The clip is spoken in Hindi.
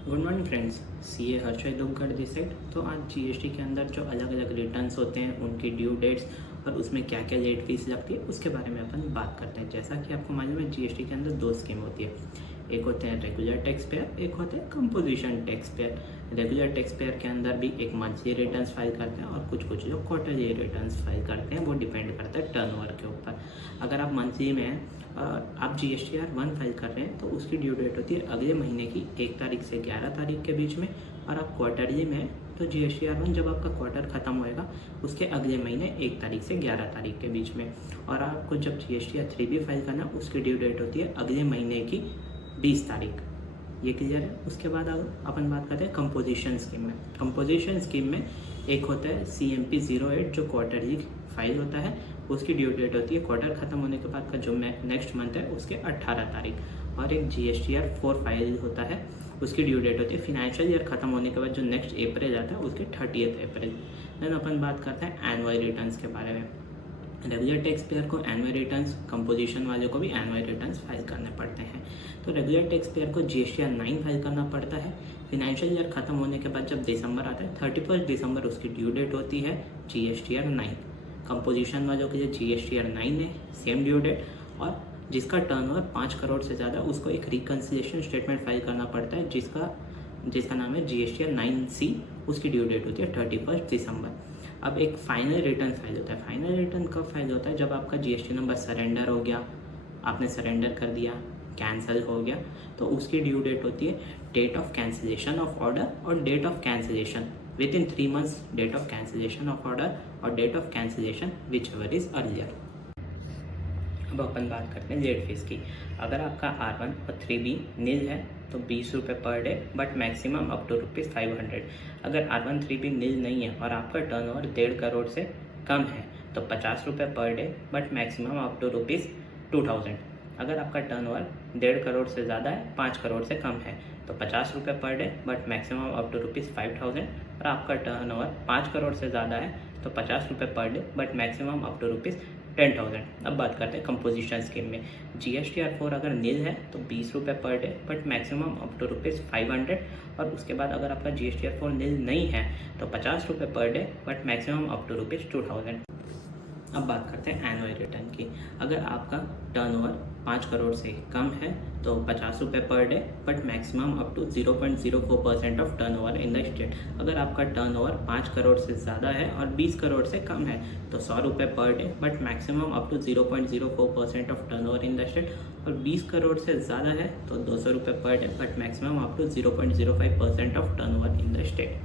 Good morning friends, CA Harshad Duggar this side. तो आज जीएसटी के अंदर जो अलग अलग रिटर्न्स होते हैं उनकी ड्यू डेट्स और उसमें क्या क्या लेट फीस लगती है उसके बारे में अपन बात करते हैं। जैसा कि आपको मालूम है, जीएसटी के अंदर दो स्कीम होती है। एक होते हैं रेगुलर टैक्स पेयर, एक होते हैं composition tax payer. Regular tax payer के अंदर भी एक मंथली रिटर्न्स फाइल करते हैं और कुछ जो क्वार्टरली रिटर्न्स फाइल करते हैं, वो डिपेंड करता है टर्नओवर के ऊपर। अगर आप मंथली में हैं और आप GSTR 1 फाइल कर रहे हैं तो उसकी ड्यू डेट होती है अगले महीने की 1 तारीख से 11 तारीख के बीच में। और आप क्वार्टरली में हैं तो GSTR 1 जब आपका क्वार्टर ख़त्म होएगा उसके अगले महीने 1 तारीख से 11 तारीख के बीच में। और आपको जब GSTR 3 भी फाइल करना है उसकी ड्यू डेट होती है अगले महीने की 20 तारीख। ये क्लियर है। उसके बाद अपन बात करते हैं कंपोजिशन स्कीम में। कंपोजिशन स्कीम में एक होता है CMP 08 जो क्वार्टरली फाइल होता है, उसकी ड्यू डेट होती है क्वार्टर ख़त्म होने के बाद का जो नेक्स्ट मंथ है उसके 18 तारीख। और एक GSTR 4 फाइल होता है, उसकी ड्यू डेट होती है फिनेंशियल ईयर ख़त्म होने के बाद जो नेक्स्ट अप्रैल आता है उसके 30 अप्रैल। देन अपन बात करते हैं एनुअल रिटर्न्स के बारे में। रेगुलर टैक्स पेयर को एनुअल रिटर्न्स, कंपोजिशन वाले को भी एनुअल रिटर्न्स फाइल करने पड़ते हैं। तो रेगुलर टैक्स पेयर को GSTR 9 फाइल करना पड़ता है। फिनेंशियल ईयर ख़त्म होने के बाद जब दिसंबर आता है 31 दिसंबर उसकी ड्यू डेट होती है GSTR 9। कंपोजिशन वालों के लिए GSTR 9 है, सेम ड्यू डेट। और जिसका टर्नओवर 5 करोड़ से ज़्यादा उसको एक रिकन्सिलिएशन स्टेटमेंट फाइल करना पड़ता है जिसका नाम है GSTR 9C। उसकी ड्यू डेट होती है 31 दिसंबर। अब एक फाइनल रिटर्न फाइल होता है। फाइनल रिटर्न कब फाइल होता है? जब आपका GST नंबर सरेंडर हो गया, आपने सरेंडर कर दिया, कैंसिल हो गया, तो उसकी ड्यू डेट होती है date of cancellation of order और date of cancellation within 3 months, date of cancellation of order और date of cancellation whichever is earlier. अब अपन बात करते हैं लेट फीस की। अगर आपका R1 और 3B नील है तो 20 रुपये per day, but maximum up to ₹500। अगर R1 3B नील नहीं है और आपका टर्नओवर 1.5 करोड़ से कम है तो 50 रुपये per day, but maximum up to ₹2000। अगर आपका टर्नओवर 1.5 करोड़ से ज़्यादा है, 5 करोड़ से कम है तो 50 रुपये per day, but maximum up to ₹5000। और आपका टर्नओवर 5 करोड़ से ज़्यादा है तो 50 रुपये per day, but maximum up to ₹10,000। अब बात करते हैं कंपोजिशन स्कीम में। GSTR 4 अगर नील है तो 20 रुपये per day, but maximum up to ₹500। और उसके बाद अगर आपका GSTR 4 नील नहीं है तो 50 रुपये per day, but maximum up to ₹2000। अब बात करते हैं एनुअल रिटर्न की। अगर आपका टर्नओवर 5 करोड़ से कम है तो 50 रुपये per day, but maximum up to 0.04% of turnover in the state. अगर आपका टर्नओवर 5 करोड़ से ज़्यादा है और 20 करोड़ से कम है तो 100 रुपये per day, but maximum up to 0.04% of turnover in the state. और 20 करोड़ से ज़्यादा है तो 200 रुपये per day, but maximum up to 0.05% of turnover in the state.